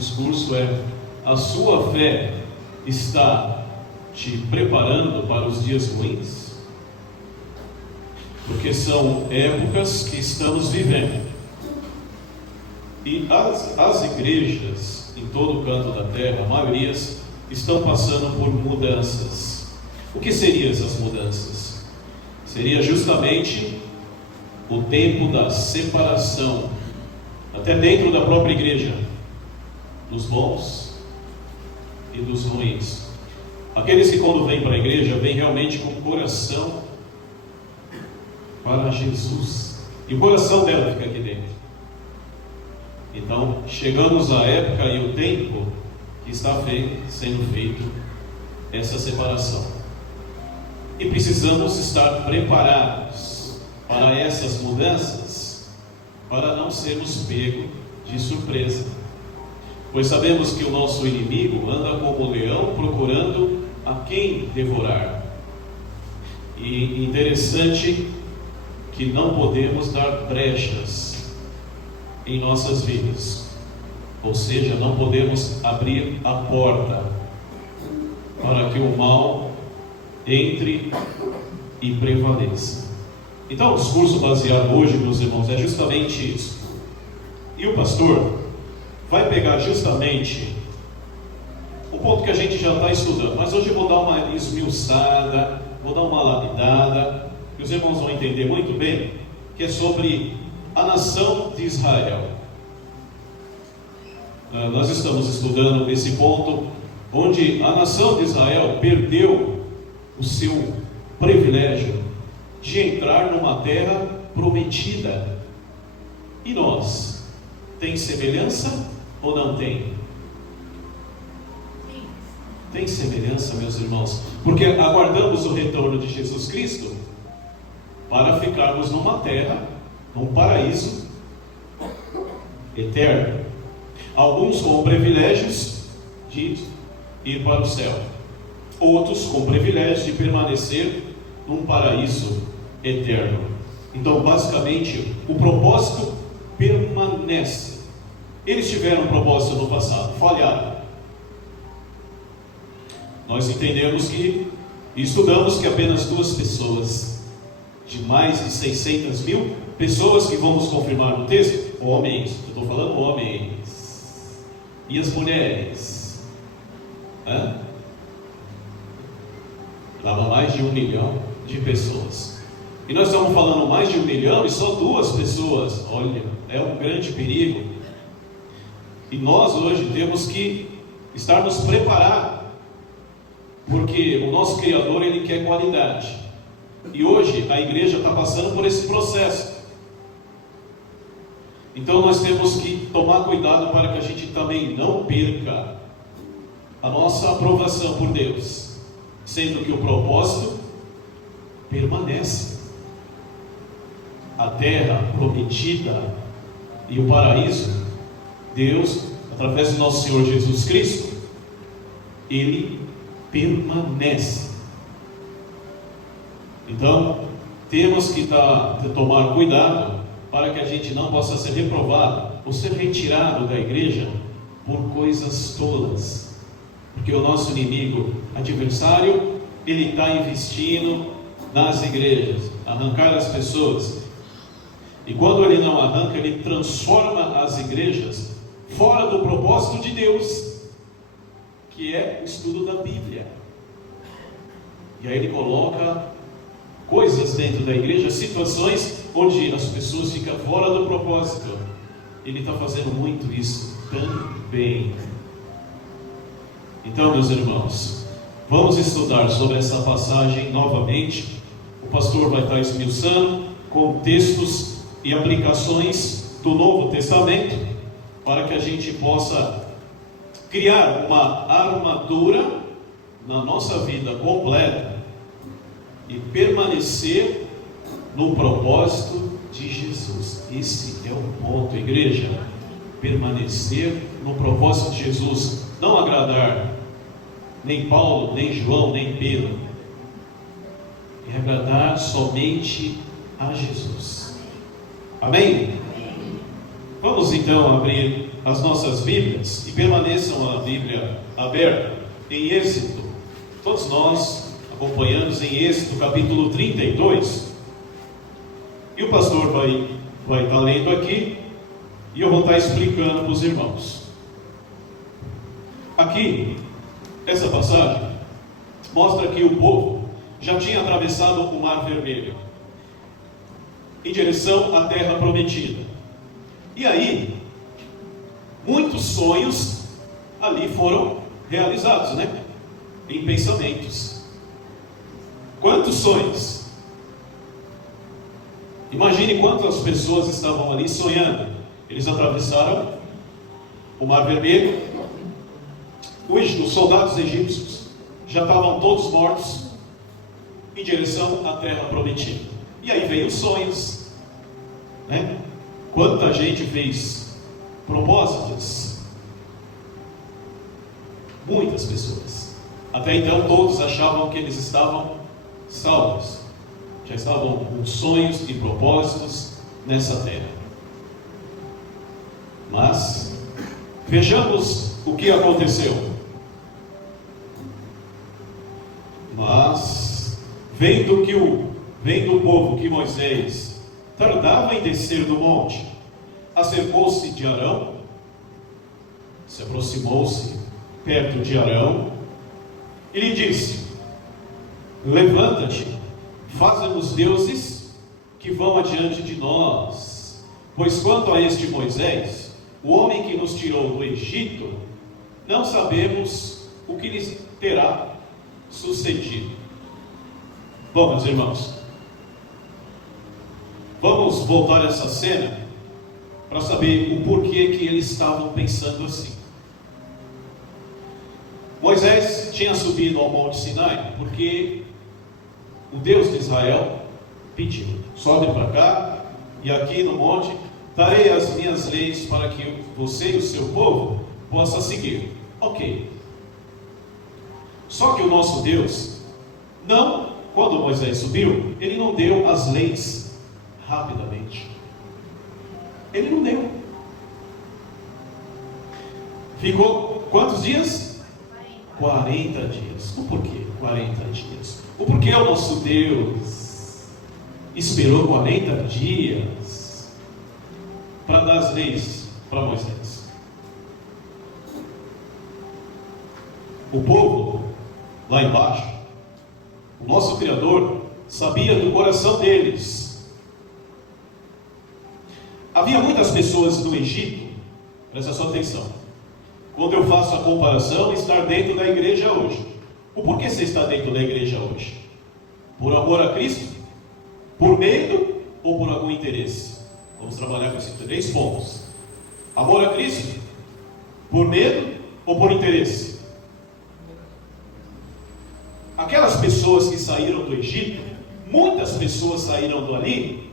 discurso é: a sua fé está te preparando para os dias ruins? Porque são épocas que estamos vivendo. E as igrejas em todo o canto da terra, a maioria, estão passando por mudanças. O que seriam essas mudanças? Seria justamente o tempo da separação, até dentro da própria igreja, dos bons e dos ruins. Aqueles que quando vêm para a igreja, vêm realmente com o coração para Jesus, e o coração dela fica aqui dentro. Então, chegamos à época e o tempo que está sendo feito essa separação, e precisamos estar preparados para essas mudanças, para não sermos pegos de surpresa, pois sabemos que o nosso inimigo anda como um leão procurando a quem devorar. E interessante que não podemos dar brechas em nossas vidas, ou seja, não podemos abrir a porta para que o mal entre e prevaleça. Então, o discurso baseado hoje, meus irmãos, é justamente isso. E o pastor vai pegar justamente o ponto que a gente já está estudando, mas hoje eu vou dar uma esmiuçada, vou dar uma lapidada, que os irmãos vão entender muito bem, que é sobre a nação de Israel. Nós estamos estudando esse ponto, onde a nação de Israel perdeu o seu privilégio de entrar numa terra prometida. E nós, tem semelhança ou não tem? Tem semelhança, meus irmãos, porque aguardamos o retorno de Jesus Cristo para ficarmos numa terra, num paraíso eterno. Alguns com privilégios de ir para o céu, outros com privilégio de permanecer num paraíso eterno. Então, basicamente, o propósito permanece. Eles tiveram um propósito no passado, falharam. Nós entendemos que, e estudamos que apenas 2 pessoas, de mais de 600 mil pessoas que vamos confirmar no texto, homens, eu estou falando homens, e as mulheres, dava mais de 1 milhão de pessoas. E nós estamos falando mais de 1 milhão e só 2 pessoas. Olha, é um grande perigo. E nós hoje temos que estarmos preparados, porque o nosso Criador, Ele quer qualidade. E hoje a igreja está passando por esse processo. Então nós temos que tomar cuidado para que a gente também não perca a nossa aprovação por Deus, sendo que o propósito permanece. A terra prometida e o paraíso, Deus, através do nosso Senhor Jesus Cristo, Ele permanece. Então, temos que tomar cuidado para que a gente não possa ser reprovado ou ser retirado da igreja por coisas tolas, porque o nosso inimigo, adversário, ele está investindo nas igrejas, arrancar as pessoas, e quando ele não arranca, ele transforma as igrejas fora do propósito de Deus, que é o estudo da Bíblia. E aí ele coloca coisas dentro da igreja, situações onde as pessoas ficam fora do propósito. Ele está fazendo muito isso também. Então, meus irmãos, vamos estudar sobre essa passagem novamente. O pastor vai estar esmiuçando com textos e aplicações do Novo Testamento, para que a gente possa criar uma armadura na nossa vida completa e permanecer no propósito de Jesus. Esse é o ponto, igreja. Permanecer no propósito de Jesus, não agradar nem Paulo, nem João, nem Pedro, é agradar somente a Jesus. Amém? Vamos então abrir as nossas Bíblias e permaneçam a Bíblia aberta em Êxodo. Todos nós acompanhamos em Êxodo capítulo 32. E o pastor vai estar lendo aqui e eu vou estar explicando para os irmãos. Aqui, essa passagem mostra que o povo já tinha atravessado o Mar Vermelho em direção à terra prometida. E aí, muitos sonhos ali foram realizados, né? Em pensamentos. Quantos sonhos? Imagine quantas pessoas estavam ali sonhando. Eles atravessaram o Mar Vermelho. Os soldados egípcios já estavam todos mortos em direção à terra prometida. E aí veio os sonhos, né? Quanta gente fez propósitos? Muitas pessoas. Até então todos achavam que eles estavam salvos. Já estavam com sonhos e propósitos nessa terra. Mas vejamos o que aconteceu. Mas vendo o povo que Moisés tardava em descer do monte, acercou-se de Arão, se aproximou-se perto de Arão e lhe disse: levanta-te, faça-nos deuses que vão adiante de nós, pois quanto a este Moisés, o homem que nos tirou do Egito, não sabemos o que lhes terá sucedido. Bom, meus irmãos, vamos voltar a essa cena para saber o porquê que eles estavam pensando assim. Moisés tinha subido ao Monte Sinai porque o Deus de Israel pediu: sobe para cá e aqui no monte darei as minhas leis para que você e o seu povo possam seguir. Ok. Só que o nosso Deus, quando Moisés subiu, ele não deu as leis rapidamente. Ele não deu. Ficou quantos dias? 40 dias. O porquê 40 dias? O porquê o nosso Deus esperou 40 dias para dar as leis para Moisés? O povo lá embaixo, o nosso Criador sabia do coração deles. Havia muitas pessoas no Egito, presta sua atenção, quando eu faço a comparação, estar dentro da igreja hoje. O porquê você está dentro da igreja hoje? Por amor a Cristo? Por medo ou por algum interesse? Vamos trabalhar com esses 3 pontos. Amor a Cristo? Por medo ou por interesse? Aquelas pessoas que saíram do Egito, muitas pessoas saíram dali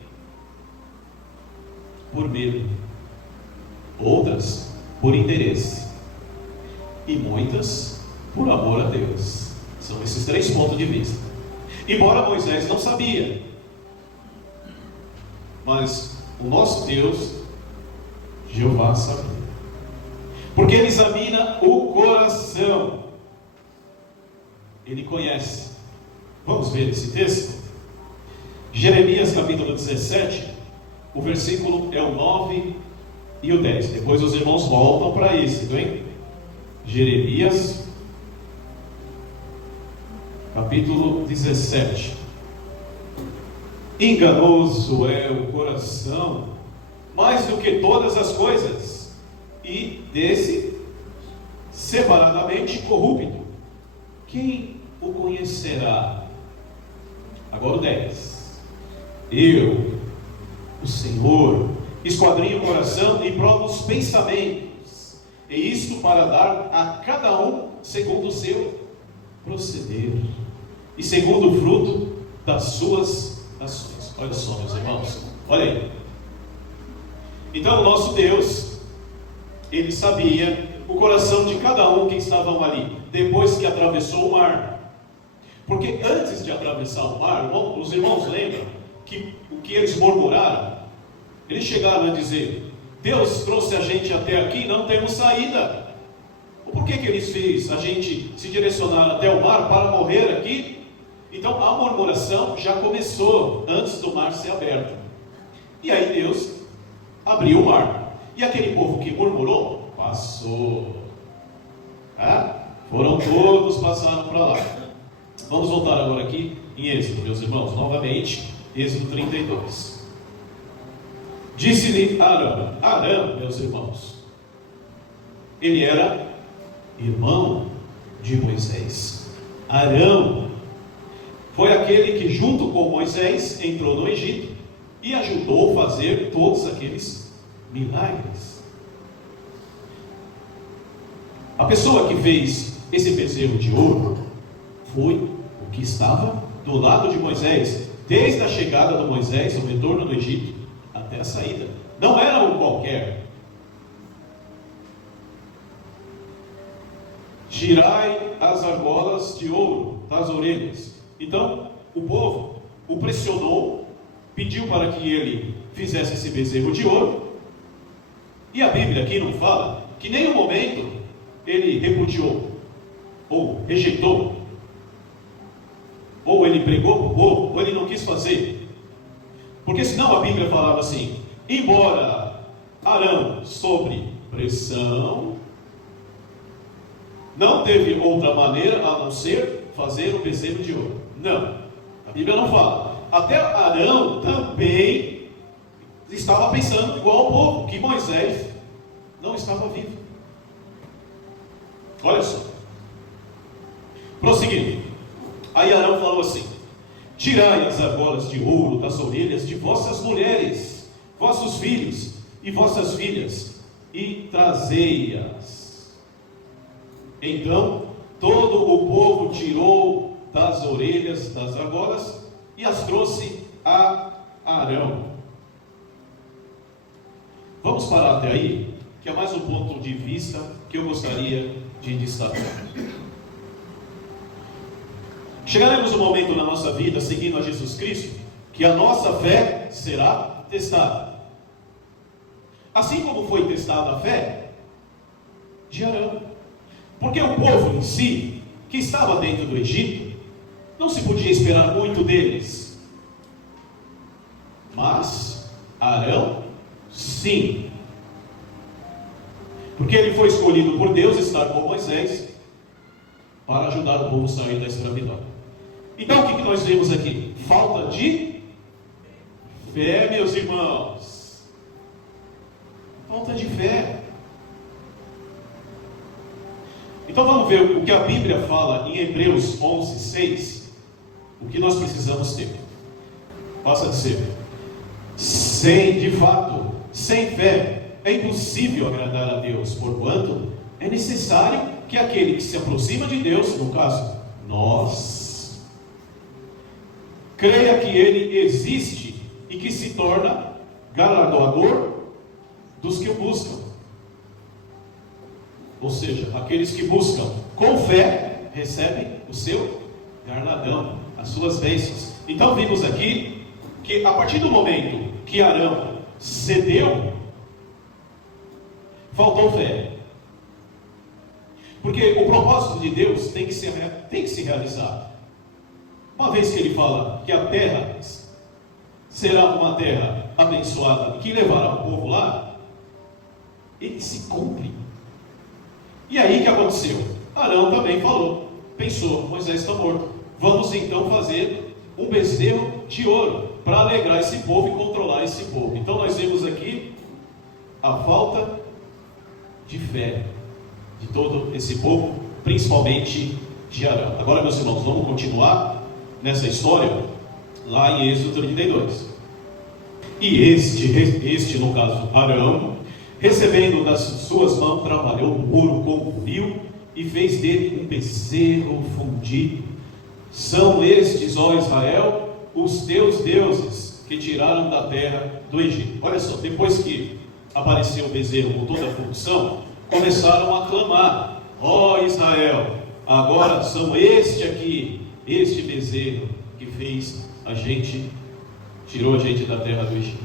por medo, outras por interesse e muitas por amor a Deus. São esses 3 pontos de vista. Embora Moisés não sabia, mas o nosso Deus, Jeová, sabia, porque Ele examina o coração. Ele conhece. Vamos ver esse texto? Jeremias capítulo 17, o versículo é o 9 e o 10. Depois os irmãos voltam para isso, hein? Jeremias capítulo 17. Enganoso é o coração mais do que todas as coisas, e desse separadamente corrupto, quem o conhecerá? Agora o 10. Eu, o Senhor, esquadrinho o coração e provo os pensamentos, e isto para dar a cada um segundo o seu proceder e segundo o fruto das suas ações. Olha só, meus irmãos, olha aí. Então o nosso Deus, Ele sabia o coração de cada um que estavam ali, depois que atravessou o mar. Porque antes de atravessar o mar, os irmãos lembram que o que eles murmuraram? Eles chegaram a dizer: Deus trouxe a gente até aqui, não temos saída. Por que Ele fez a gente se direcionar até o mar para morrer aqui? Então a murmuração já começou antes do mar ser aberto. E aí Deus abriu o mar. E aquele povo que murmurou, passou. Foram todos, passaram para lá. Vamos voltar agora aqui em Êxodo, meus irmãos, novamente, Êxodo 32. Disse-lhe Arão, meus irmãos, ele era irmão de Moisés. Arão foi aquele que junto com Moisés entrou no Egito e ajudou a fazer todos aqueles milagres. A pessoa que fez esse bezerro de ouro foi o que estava do lado de Moisés, desde a chegada de Moisés, o retorno do Egito, até a saída. Não era um qualquer. Tirai as argolas de ouro das orelhas. Então, o povo o pressionou, pediu para que ele fizesse esse bezerro de ouro. E a Bíblia aqui não fala que em nenhum momento ele repudiou, ou rejeitou, ou ele pregou para o povo, ou ele não quis fazer. Porque senão a Bíblia falava assim: embora Arão, sob pressão, não teve outra maneira a não ser fazer o bezerro de ouro. Não, a Bíblia não fala. Até Arão também estava pensando igual ao povo, que Moisés não estava vivo. Olha só, prosseguindo. Aí Arão falou assim: tirai as argolas de ouro das orelhas de vossas mulheres, vossos filhos e vossas filhas, e trazei-as. Então todo o povo tirou das orelhas das argolas e as trouxe a Arão. Vamos parar até aí, que é mais um ponto de vista que eu gostaria de destacar. Chegaremos um momento na nossa vida, seguindo a Jesus Cristo, que a nossa fé será testada. Assim como foi testada a fé de Arão. Porque o povo em si, que estava dentro do Egito, não se podia esperar muito deles. Mas Arão, sim. Porque ele foi escolhido por Deus estar com Moisés para ajudar o povo a sair da escravidão. Então o que nós vemos aqui? Falta de fé, meus irmãos. Falta de fé. Então vamos ver o que a Bíblia fala em Hebreus 11:6. O que nós precisamos ter. Possa dizer: de fato, sem fé é impossível agradar a Deus, porquanto é necessário que aquele que se aproxima de Deus, no caso, nós, creia que Ele existe e que se torna galardoador dos que o buscam. Ou seja, aqueles que buscam com fé, recebem o seu galardão, as suas bênçãos. Então vimos aqui que a partir do momento que Arão cedeu, faltou fé. Porque o propósito de Deus tem que se realizar. Uma vez que ele fala que a terra será uma terra abençoada, que levará o povo lá, ele se cumpre. E aí o que aconteceu? Arão também falou, pensou: Moisés está morto, vamos então fazer um bezerro de ouro, para alegrar esse povo e controlar esse povo. Então nós vemos aqui a falta de fé de todo esse povo, principalmente de Arão. Agora, meus irmãos, vamos continuar nessa história lá em Êxodo 32. E este no caso Arão, recebendo das suas mãos, trabalhou o ouro com brio e fez dele um bezerro fundido. São estes, ó Israel, os teus deuses que tiraram da terra do Egito. Olha só, depois que apareceu o bezerro com toda a função, começaram a clamar: ó Israel, agora são este bezerro que fez a gente, tirou a gente da terra do Egito.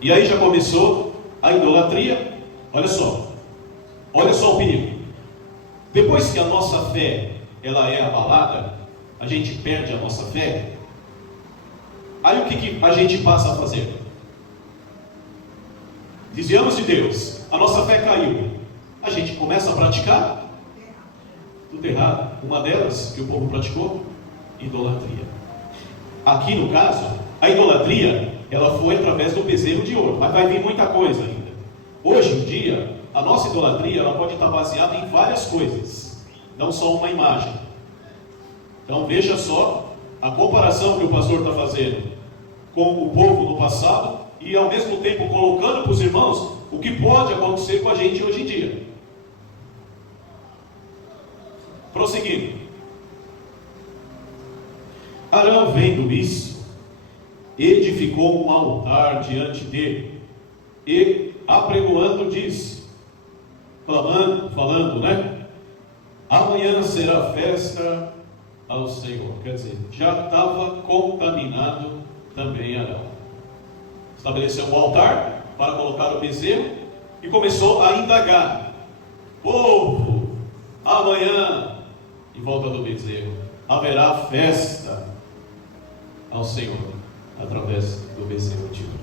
E aí já começou a idolatria. Olha só o perigo. Depois que a nossa fé ela é abalada, a gente perde a nossa fé. Aí o que a gente passa a fazer? Desviamos de Deus, a nossa fé caiu, a gente começa a praticar tudo errado. Uma delas que o povo praticou, idolatria. Aqui no caso, a idolatria ela foi através do bezerro de ouro, mas vai vir muita coisa ainda. Hoje em dia, a nossa idolatria ela pode estar baseada em várias coisas, não só uma imagem. Então veja só a comparação que o pastor está fazendo com o povo no passado e ao mesmo tempo colocando para os irmãos o que pode acontecer com a gente hoje em dia. Prosseguindo. Arão, vendo isso, edificou um altar diante dele e apregoando disse, falando, né? Amanhã será festa ao Senhor. Quer dizer, já estava contaminado também Arão. Estabeleceu um altar para colocar o bezerro e começou a indagar: povo, amanhã, em volta do bezerro, haverá festa ao Senhor através do bezerro de ouro.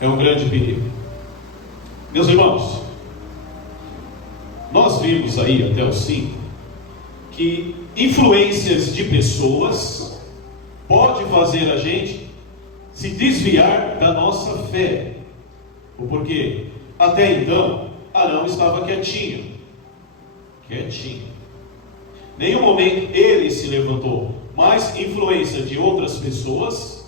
É um grande perigo. Meus irmãos, nós vimos aí até o 5 que influências de pessoas pode fazer a gente se desviar da nossa fé. Porque até então Arão estava quietinho. Nenhum momento ele se levantou, mas influência de outras pessoas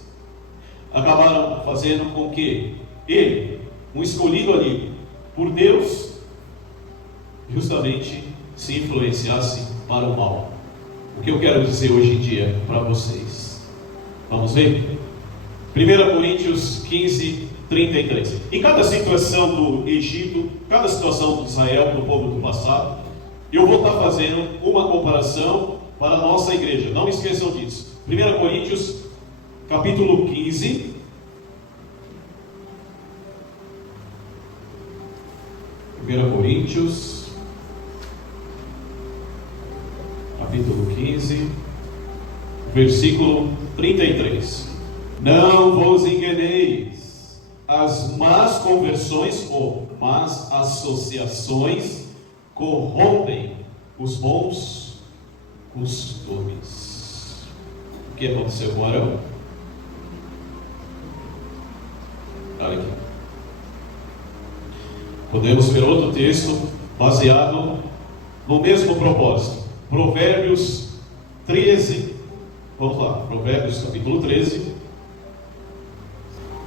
acabaram fazendo com que ele, um escolhido ali por Deus, justamente se influenciasse para o mal. O que eu quero dizer hoje em dia para vocês? Vamos ver? 1 Coríntios 15, 33. Em cada situação do Egito, cada situação de Israel, do povo do passado, eu vou estar fazendo uma comparação para a nossa igreja. Não esqueçam disso. 1 Coríntios, capítulo 15. Coríntios, capítulo 15, versículo 33. Não vos enganeis, as más conversões ou más associações corrompem os bons costumes. O que aconteceu com Arão? Olha aqui. Podemos ver outro texto baseado no mesmo propósito. Provérbios 13. Vamos lá, Provérbios capítulo 13.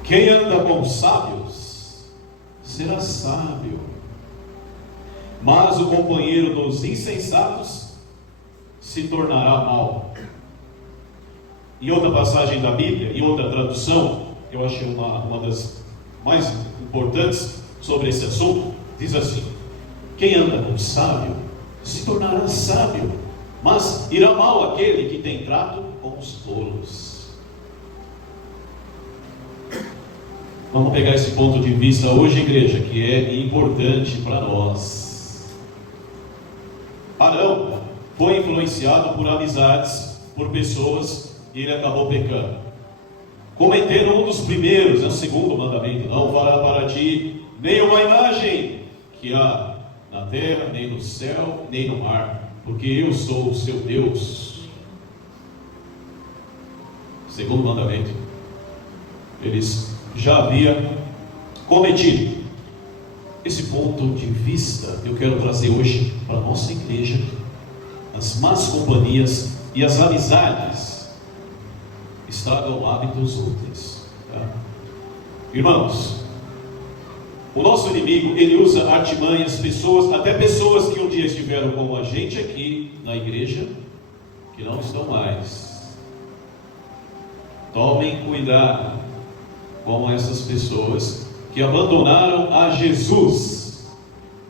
Quem anda com sábios será sábio, mas o companheiro dos insensatos se tornará mau. Em outra passagem da Bíblia, em outra tradução, eu achei uma das mais importantes sobre esse assunto, diz assim: quem anda com sábio se tornará sábio, mas irá mal aquele que tem trato com os tolos. Vamos pegar esse ponto de vista hoje, igreja, que é importante para nós. Arão foi influenciado por amizades, por pessoas, e ele acabou pecando, cometendo um dos primeiros, o segundo mandamento: não fará para ti nenhuma imagem que há na terra, nem no céu, nem no mar, porque eu sou o seu Deus. Segundo mandamento, eles já haviam cometido. Esse ponto de vista eu quero trazer hoje para a nossa igreja. As más companhias e as amizades estragam hábitos úteis, tá? Irmãos, o nosso inimigo, ele usa artimanhas, pessoas, até pessoas que um dia estiveram com a gente aqui na igreja, que não estão mais. Tomem cuidado com essas pessoas que abandonaram a Jesus.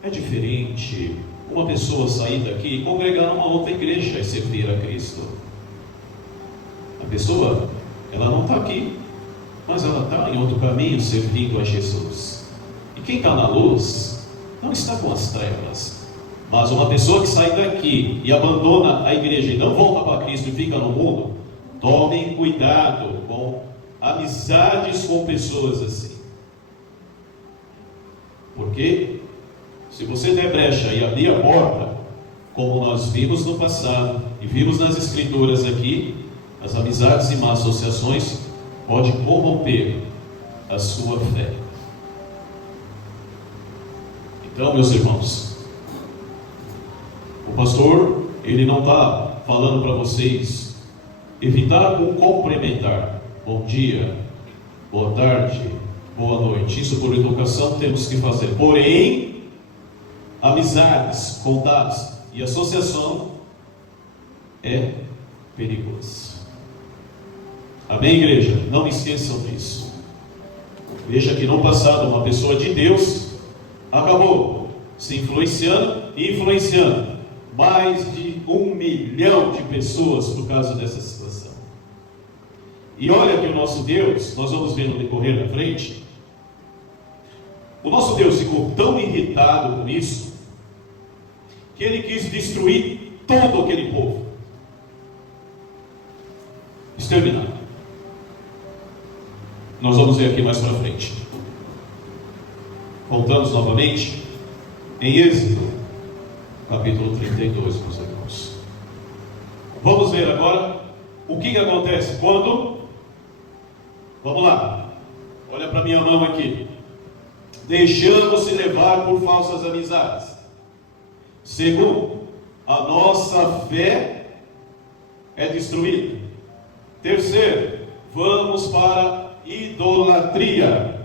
É diferente uma pessoa sair daqui e congregar numa outra igreja e servir a Cristo. A pessoa, ela não está aqui, mas ela está em outro caminho servindo a Jesus. E quem está na luz não está com as trevas. Mas uma pessoa que sai daqui e abandona a igreja e não volta para Cristo e fica no mundo, tomem cuidado com amizades com pessoas assim. Porque se você der brecha e abrir a porta, como nós vimos no passado e vimos nas escrituras aqui, as amizades e más associações podem corromper a sua fé. Então, meus irmãos, o pastor, ele não está falando para vocês evitar o cumprimentar. Bom dia, boa tarde, boa noite. Isso por educação temos que fazer. Porém, amizades, contatos e associação é perigoso. Amém, igreja? Não esqueçam disso. Veja que no passado uma pessoa de Deus acabou se influenciando e influenciando mais de 1 milhão de pessoas por causa dessa situação. E olha que o nosso Deus, nós vamos ver no decorrer da frente, o nosso Deus ficou tão irritado com isso, que ele quis destruir todo aquele povo, exterminar. Nós vamos ver aqui mais para frente. Voltamos novamente em Êxodo, capítulo 32, meus irmãos. Vamos ver agora o que acontece quando, vamos lá, olha para minha mão aqui, deixando-se levar por falsas amizades. Segundo, a nossa fé é destruída. Terceiro, vamos para idolatria.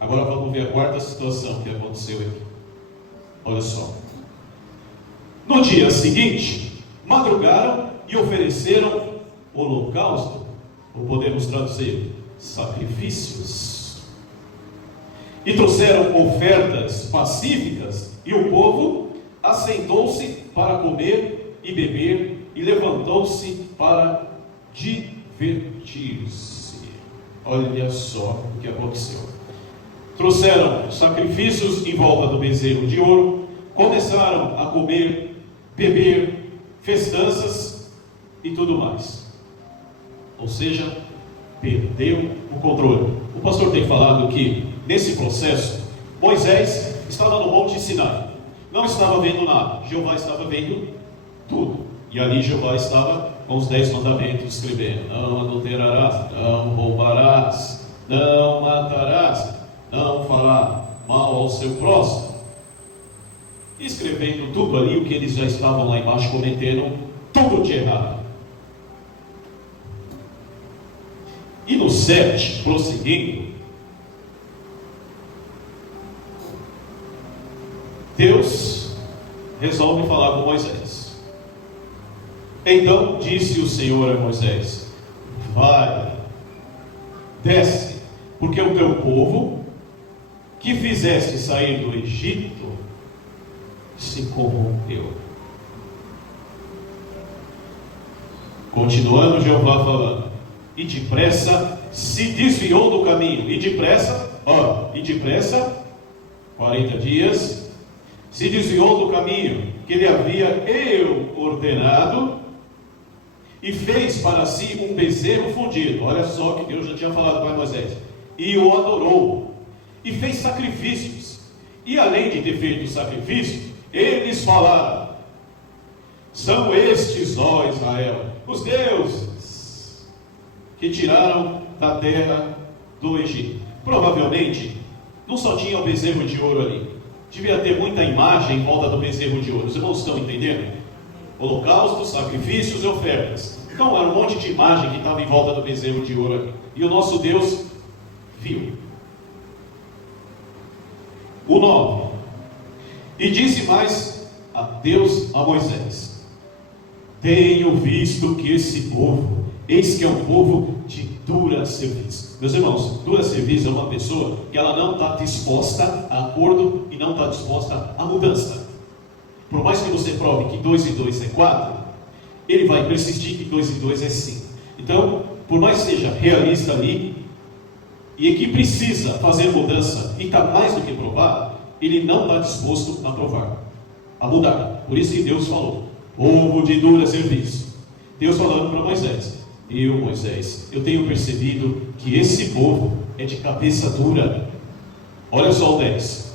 Agora vamos ver a quarta situação que aconteceu aqui. Olha só. No dia seguinte, madrugaram e ofereceram holocausto, ou podemos traduzir, sacrifícios. E trouxeram ofertas pacíficas, e o povo assentou-se para comer e beber, e levantou-se para divertir-se. Olha só o que aconteceu. Trouxeram sacrifícios em volta do bezerro de ouro, começaram a comer, beber, festanças e tudo mais. Ou seja, perdeu o controle. O pastor tem falado que nesse processo Moisés estava no Monte Sinai, não estava vendo nada, Jeová estava vendo tudo, e ali Jeová estava com os 10 mandamentos escrevendo: não adulterarás, não roubarás, não matarás, não falar mal ao seu próximo, escrevendo tudo ali o que eles já estavam lá embaixo cometendo tudo de errado. E no 7, prosseguindo, Deus resolve falar com Moisés. Então disse o Senhor a Moisés: vai, desce, porque o teu povo que fizeste sair do Egito se corrompeu. Continuando Jeová falando, e depressa se desviou do caminho, e depressa, 40 dias, se desviou do caminho que lhe havia eu ordenado, e fez para si um bezerro fundido. Olha só que Deus já tinha falado para Moisés, e o adorou, e fez sacrifícios, e além de ter feito sacrifício, eles falaram: são estes, ó Israel, os deuses que tiraram da terra do Egito. Provavelmente não só tinha o bezerro de ouro ali, devia ter muita imagem em volta do bezerro de ouro. Os irmãos estão entendendo? Holocaustos, sacrifícios e ofertas. Então era um monte de imagem que estava em volta do bezerro de ouro ali. E o nosso Deus viu. O 9. E disse mais a Deus a Moisés: tenho visto que esse povo, eis que é um povo de dura serviço. Meus irmãos, dura serviço é uma pessoa que ela não está disposta a acordo e não está disposta a mudança. Por mais que você prove que 2 e 2 é 4, ele vai persistir que 2 e 2 é 5. Então, por mais que seja realista ali, e que precisa fazer mudança e está mais do que provado, ele não está disposto a provar, a mudar. Por isso que Deus falou: povo de dura serviço. Deus falando para Moisés: Moisés, eu tenho percebido que esse povo é de cabeça dura. Olha só o 10.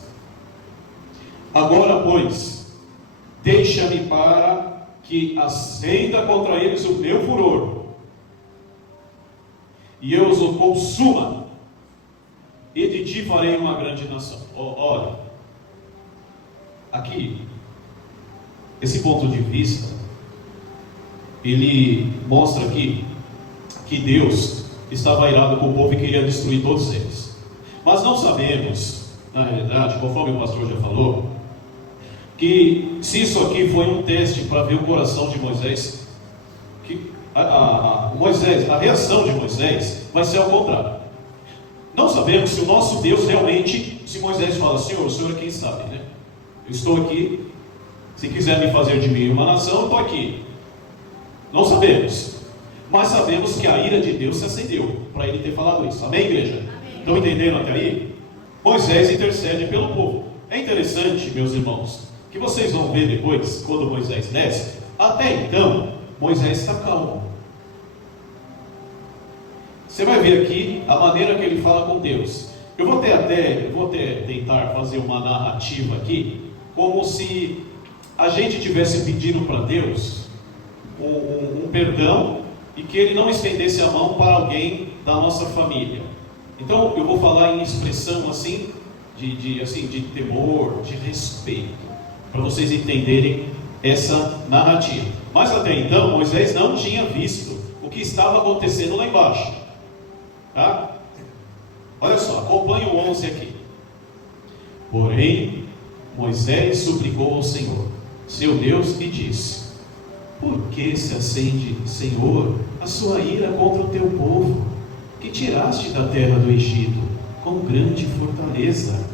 Agora, pois, deixa-me para que acenda contra eles o meu furor, e eu os consuma, e de ti farei uma grande nação. Olha, aqui, esse ponto de vista, ele mostra aqui que Deus estava irado com o povo e queria destruir todos eles. Mas não sabemos, na realidade, conforme o pastor já falou, que se isso aqui foi um teste para ver o coração de Moisés, que a reação de Moisés vai ser ao contrário. Não sabemos se o nosso Deus realmente, se Moisés fala: Senhor, o Senhor é quem sabe, né? Eu estou aqui, se quiser me fazer de mim uma nação, eu estou aqui. Não sabemos, mas sabemos que a ira de Deus se acendeu para ele ter falado isso. Amém, igreja? Amém. Estão entendendo até aí? Moisés intercede pelo povo. É interessante, meus irmãos, que vocês vão ver depois, quando Moisés desce. Até então, Moisés está calmo. Você vai ver aqui a maneira que ele fala com Deus. Eu vou até tentar fazer uma narrativa aqui, como se a gente estivesse pedindo para Deus um perdão e que Ele não estendesse a mão para alguém da nossa família. Então eu vou falar em expressão assim de temor, de respeito, para vocês entenderem essa narrativa. Mas até então Moisés não tinha visto o que estava acontecendo lá embaixo, tá? Olha só, acompanhe o 11 aqui. Porém Moisés suplicou ao Senhor, seu Deus, e disse: por que se acende, Senhor, a sua ira contra o teu povo, que tiraste da terra do Egito, com grande fortaleza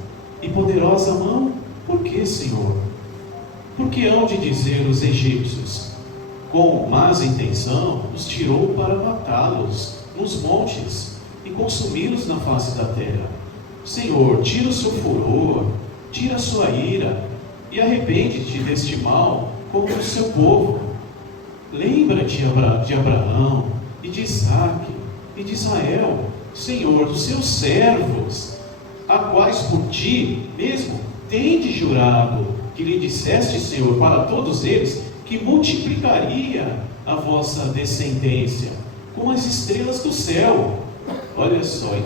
e poderosa mão? Por que, Senhor? Porque hão de dizer os egípcios: com más intenção nos tirou para matá-los nos montes e consumi-los na face da terra. Senhor, tira o seu furor, tira a sua ira, e arrepende-te deste mal contra o seu povo. Lembra-te de Abraão, e de Isaque, e de Israel, Senhor, dos seus servos, a quais por ti mesmo tendes jurado, que lhe disseste, Senhor, para todos eles, que multiplicaria a vossa descendência, como as estrelas do céu. Olha só, hein?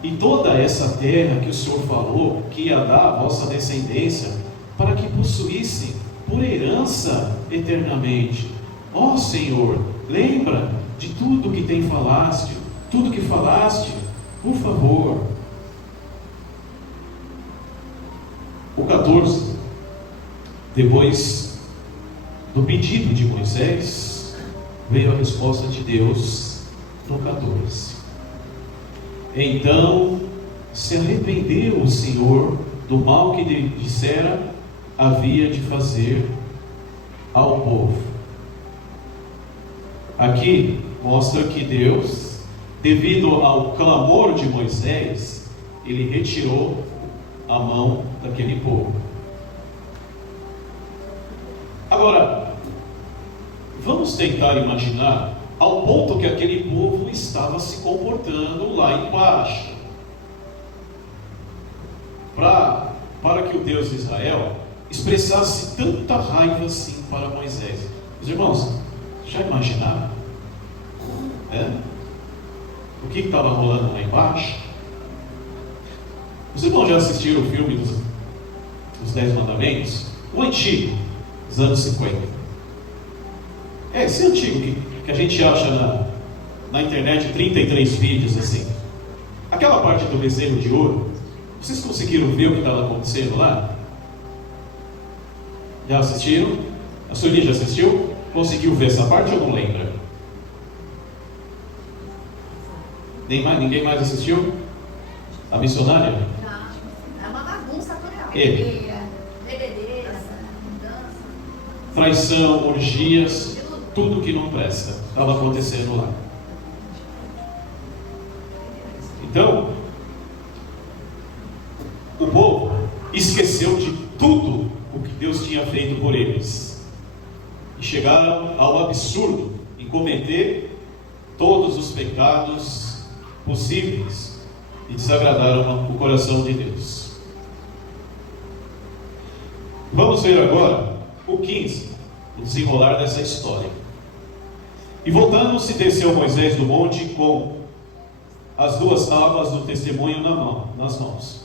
E toda essa terra que o Senhor falou, que ia dar à vossa descendência, para que possuíssem por herança eternamente. Ó Senhor, lembra de tudo que falaste, por favor. O 14, depois do pedido de Moisés, veio a resposta de Deus no 14. Então se arrependeu o Senhor do mal que lhe dissera havia de fazer ao povo. Aqui mostra que Deus, devido ao clamor de Moisés, ele retirou a mão daquele povo. Agora, vamos tentar imaginar ao ponto que aquele povo estava se comportando lá embaixo, para que o Deus de Israel expressasse tanta raiva assim para Moisés. Os irmãos, já imaginaram? O que estava rolando lá embaixo? Os irmãos já assistiram o filme dos 10 Mandamentos? O antigo, dos anos 50. Esse antigo que a gente acha na internet, 33 vídeos assim. Aquela parte do bezerro de ouro, vocês conseguiram ver o que estava acontecendo lá? Já assistiram? A Sueli já assistiu? Conseguiu ver essa parte ou não lembra? Ninguém mais assistiu? A missionária? Não, é uma bagunça total. Bebedeira, dança, traição, orgias, tudo que não presta estava acontecendo lá. Então, o povo esqueceu de tudo o que Deus tinha feito por eles e chegaram ao absurdo em cometer todos os pecados possíveis e desagradaram o coração de Deus. Vamos ver agora o 15, o desenrolar dessa história. E voltando-se, desceu Moisés do monte com as 2 tábuas do testemunho nas mãos.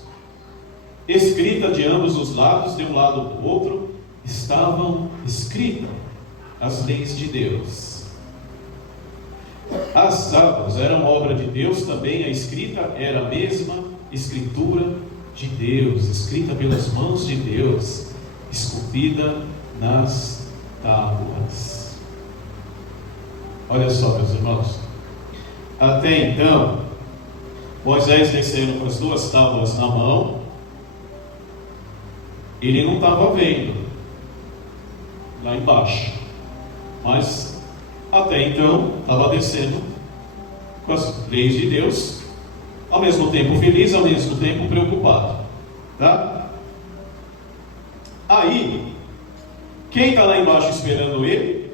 Escrita de ambos os lados, de um lado ou do outro, estavam escritas as leis de Deus. As tábuas eram obra de Deus, também a escrita era a mesma escritura de Deus, escrita pelas mãos de Deus, esculpida nas tábuas. Olha só, meus irmãos, até então, Moisés descendo com as 2 tábuas na mão, ele não estava vendo lá embaixo, mas até então estava descendo com as leis de Deus, ao mesmo tempo feliz, ao mesmo tempo preocupado, tá? Aí, quem está lá embaixo esperando ele?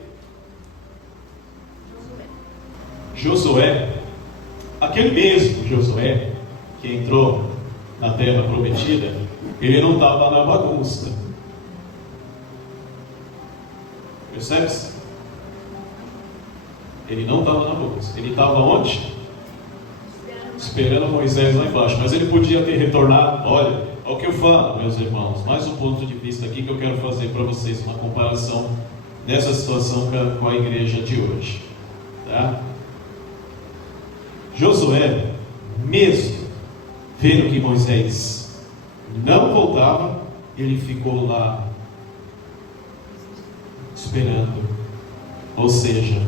Josué, aquele mesmo Josué que entrou na terra prometida, ele não estava na bagunça. Percebe-se? Ele não estava na bagunça. Ele estava onde? Esperando Moisés lá embaixo. Mas ele podia ter retornado. Olha o que eu falo, meus irmãos. Mais um ponto de vista aqui que eu quero fazer para vocês, uma comparação dessa situação com a igreja de hoje, tá? Josué, mesmo vendo que Moisés não voltava, ele ficou lá esperando. Ou seja,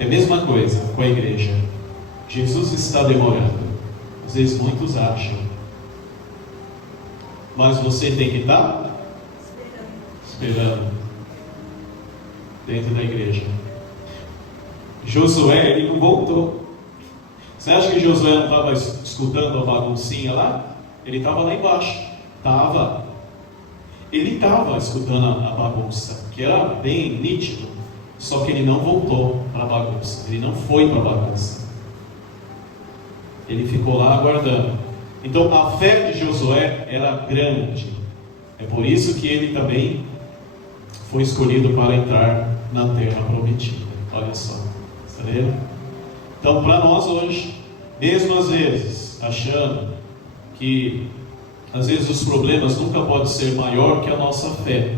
é a mesma coisa com a igreja. Jesus está demorando. Às vezes muitos acham, mas você tem que estar esperando dentro da igreja. Josué, ele não voltou. Você acha que Josué não estava escutando a baguncinha lá? Ele estava lá embaixo. Ele estava escutando a bagunça, que era bem nítido, só que ele não voltou para a bagunça, ele não foi para a bagunça, ele ficou lá aguardando. Então a fé de Josué era grande, é por isso que ele também foi escolhido para entrar na terra prometida. Olha só, está vendo? Então para nós hoje, mesmo às vezes achando que às vezes os problemas nunca podem ser maior que a nossa fé.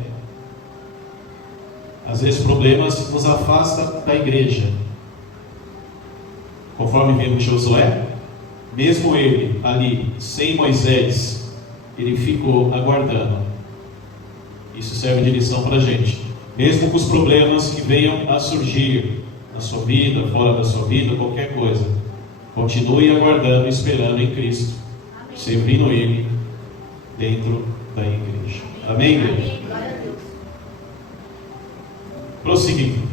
Às vezes problemas nos afastam da igreja. Conforme vemos Josué, mesmo ele ali, sem Moisés, ele ficou aguardando. Isso serve de lição para a gente. Mesmo com os problemas que venham a surgir na sua vida, fora da sua vida, qualquer coisa, continue aguardando, esperando em Cristo, servindo Ele dentro da igreja. Amém, igreja? Glória a Deus. Prosseguindo.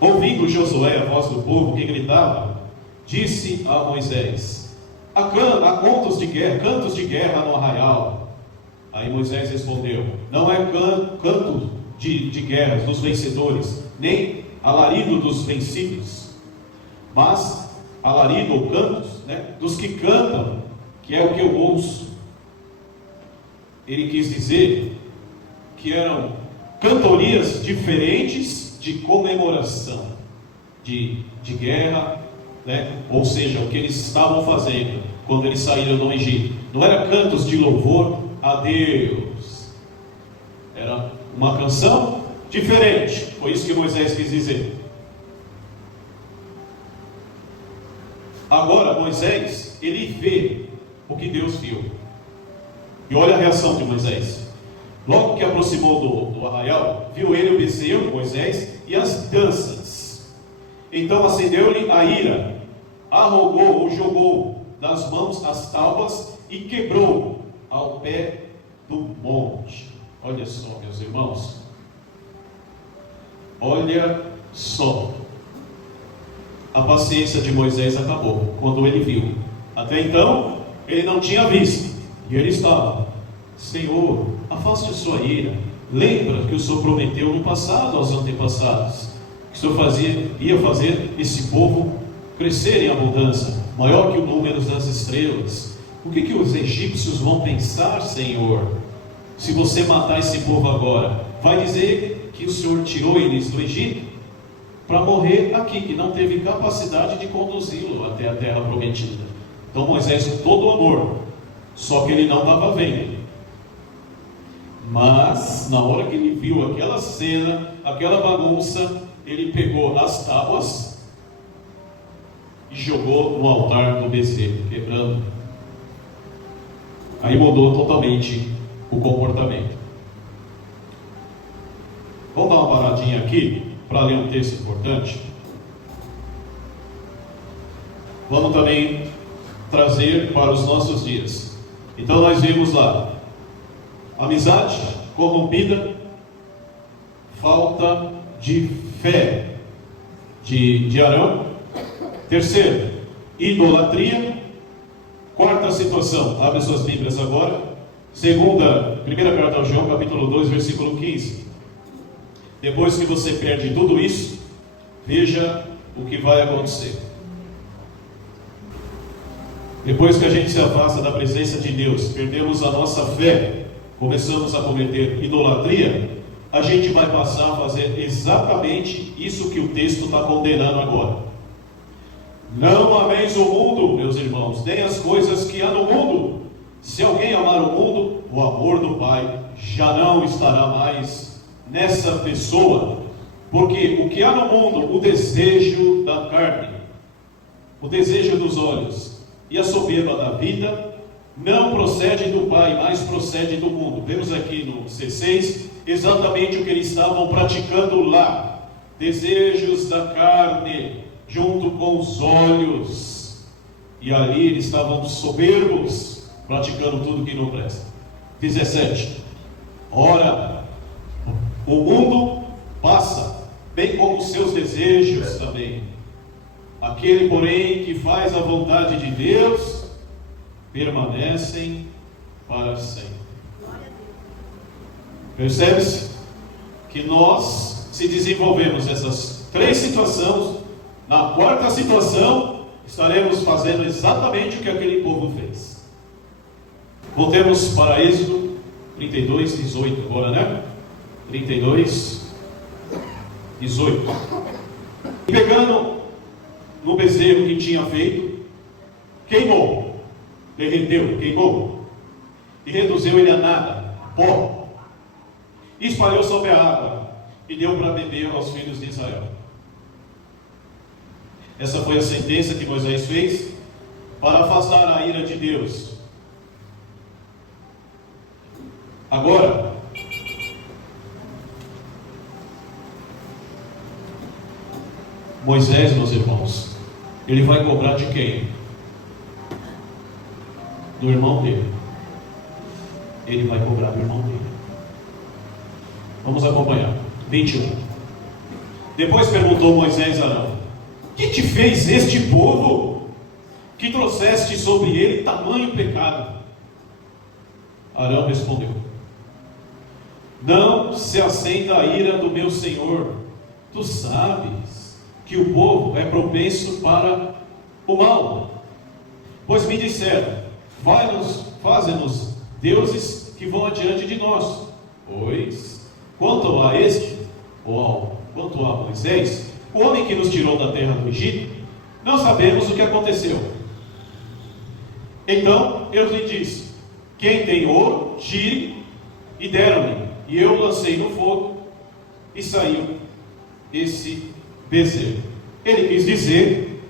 Ouvindo Josué a voz do povo que gritava, disse a Moisés: há cantos de guerra no arraial. Aí Moisés respondeu: não é canto de guerra dos vencedores, nem alarido dos vencidos, mas alarido ou cantos, né, dos que cantam, que é o que eu ouço. Ele quis dizer que eram cantorias diferentes de comemoração, de guerra, né? Ou seja, o que eles estavam fazendo quando eles saíram do Egito. Não era cantos de louvor a Deus, era uma canção diferente. Foi isso que Moisés quis dizer. Agora Moisés, ele vê o que Deus viu. E olha a reação de Moisés. Logo que aproximou do arraial, viu ele o bezerro, Moisés, e as danças. Então acendeu-lhe a ira, arrogou ou jogou nas mãos as tábuas e quebrou ao pé do monte. Olha só, meus irmãos. Olha só. A paciência de Moisés acabou quando ele viu Até então, ele não tinha visto. E ele estava: Senhor, afaste a sua ira. Lembra que o Senhor prometeu no passado aos antepassados que o Senhor ia fazer esse povo crescer em abundância, maior que o número das estrelas. O que os egípcios vão pensar, Senhor, se você matar esse povo agora? Vai dizer que o Senhor tirou eles do Egito para morrer aqui, que não teve capacidade de conduzi-lo até a terra prometida. Então Moisés, com todo o amor, só que ele não estava vendo. Mas na hora que ele viu aquela cena, aquela bagunça, ele pegou as tábuas e jogou no altar do bezerro, quebrando. Aí mudou totalmente o comportamento. Vamos dar uma paradinha aqui para ler um texto importante. Vamos também trazer para os nossos dias. Então nós vimos lá: amizade corrompida, falta de fé de Arão. Terceiro, idolatria. Quarta situação, abre suas Bíblias agora. Primeira carta aos João, capítulo 2, versículo 15. Depois que você perde tudo isso, veja o que vai acontecer. Depois que a gente se afasta da presença de Deus, perdemos a nossa fé, começamos a cometer idolatria, a gente vai passar a fazer exatamente isso que o texto está condenando agora. Não ameis o mundo, meus irmãos, nem as coisas que há no mundo. Se alguém amar o mundo, o amor do Pai já não estará mais nessa pessoa. Porque o que há no mundo, o desejo da carne, o desejo dos olhos e a soberba da vida, não procede do Pai, mas procede do mundo. Vemos aqui no C6 exatamente o que eles estavam praticando lá: desejos da carne junto com os olhos, e ali eles estavam soberbos, praticando tudo que não presta. 17. Ora, o mundo passa, bem como os seus desejos também. Aquele, porém, que faz a vontade de Deus, permanecem para sempre. Percebe-se que nós, se desenvolvemos essas três situações, na quarta situação, estaremos fazendo exatamente o que aquele povo fez. Voltemos para Êxodo 32, 18 agora, né? 32, 18. E pegando no bezerro que tinha feito, queimou, derreteu, queimou, e reduziu ele a nada, pó, e espalhou sobre a água, e deu para beber aos filhos de Israel. Essa foi a sentença que Moisés fez para afastar a ira de Deus. Agora, Moisés, meus irmãos, ele vai cobrar de quem? Do irmão dele. Ele vai cobrar do irmão dele. Vamos acompanhar. 21. Depois perguntou Moisés a Arão: que te fez este povo, que trouxeste sobre ele tamanho pecado? Arão respondeu: não se assenta a ira do meu senhor. Tu sabes que o povo é propenso para o mal. Pois me disseram: faze-nos deuses que vão adiante de nós. Pois, quanto a este, ou quanto a Moisés, o homem que nos tirou da terra do Egito, não sabemos o que aconteceu. Então eu lhe disse: quem tem ouro, tire, e deram-lhe. E eu lancei no fogo, e saiu esse bezerro. Ele quis dizer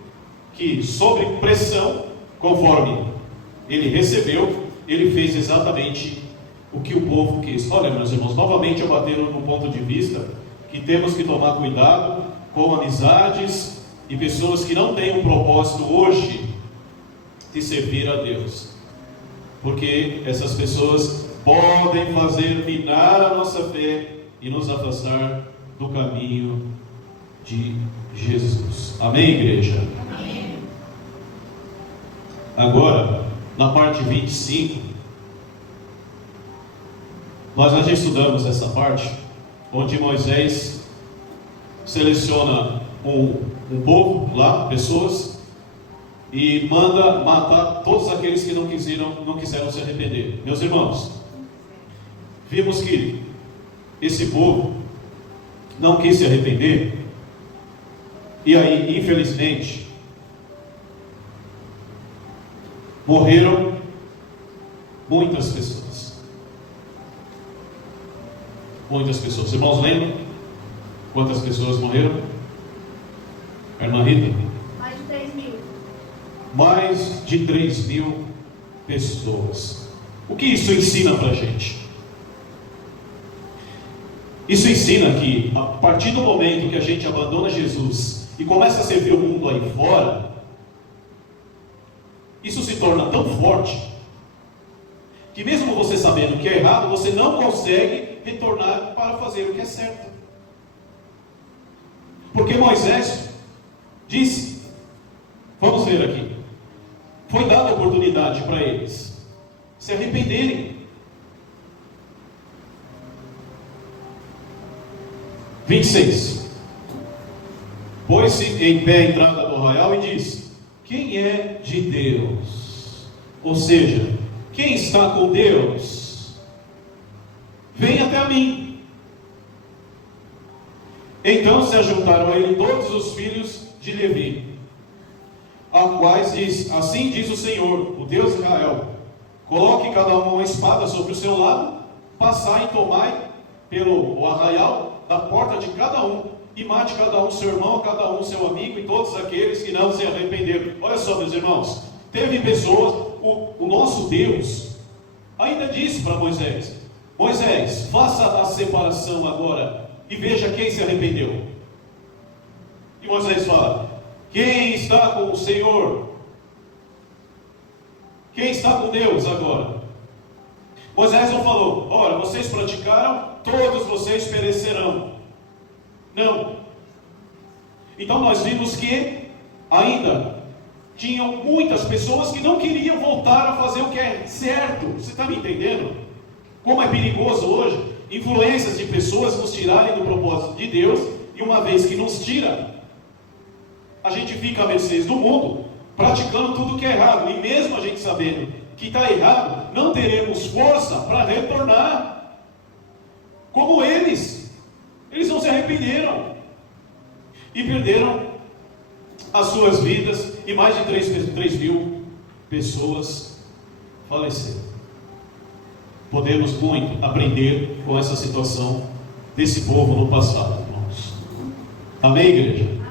que, sob pressão, conforme ele recebeu, ele fez exatamente o que o povo quis. Olha, meus irmãos, novamente eu batendo no ponto de vista que temos que tomar cuidado com amizades e pessoas que não têm um propósito hoje de servir a Deus, porque essas pessoas podem fazer minar a nossa fé e nos afastar do caminho de Jesus. Amém, igreja? Amém. Agora, na parte 25, nós já estudamos essa parte, onde Moisés seleciona um povo lá, pessoas, e manda matar todos aqueles que não quiseram se arrepender. Meus irmãos, vimos que esse povo não quis se arrepender, e aí, infelizmente, morreram muitas pessoas. Muitas pessoas. Os irmãos lembram quantas pessoas morreram? Irmã Rita? Mais de 3 mil. Mais de 3.000 pessoas. O que isso ensina para a gente? Isso ensina que, a partir do momento que a gente abandona Jesus e começa a servir o mundo aí fora, isso se torna tão forte que mesmo você sabendo que é errado, você não consegue retornar para fazer o que é certo. Porque Moisés disse, vamos ver aqui, foi dada oportunidade para eles se arrependerem. 26. Pôs-se em pé à entrada do arraial e disse: quem é de Deus? Ou seja, quem está com Deus? Vem até a mim. Então se ajuntaram a ele todos os filhos de Levi, a quais diz: assim diz o Senhor, o Deus de Israel: coloque cada um uma espada sobre o seu lado, passai e tomai pelo arraial da porta de cada um, e mate cada um seu irmão, cada um seu amigo, e todos aqueles que não se arrependeram. Olha só, meus irmãos, teve pessoas, o nosso Deus ainda disse para Moisés: Moisés, faça a separação agora e veja quem se arrependeu. E Moisés fala: quem está com o Senhor? Quem está com Deus agora? Moisés não falou: ora, vocês praticaram, todos vocês perecerão. Não. Então nós vimos que ainda tinham muitas pessoas que não queriam voltar a fazer o que é certo. Você está me entendendo? Como é perigoso hoje influências de pessoas nos tirarem do propósito de Deus, e uma vez que nos tira, a gente fica a mercê do mundo, praticando tudo que é errado, e mesmo a gente sabendo que está errado, não teremos força para retornar. Como eles não se arrependeram e perderam as suas vidas, e mais de 3.000 pessoas faleceram. Podemos muito aprender com essa situação desse povo no passado, irmãos. Amém, igreja?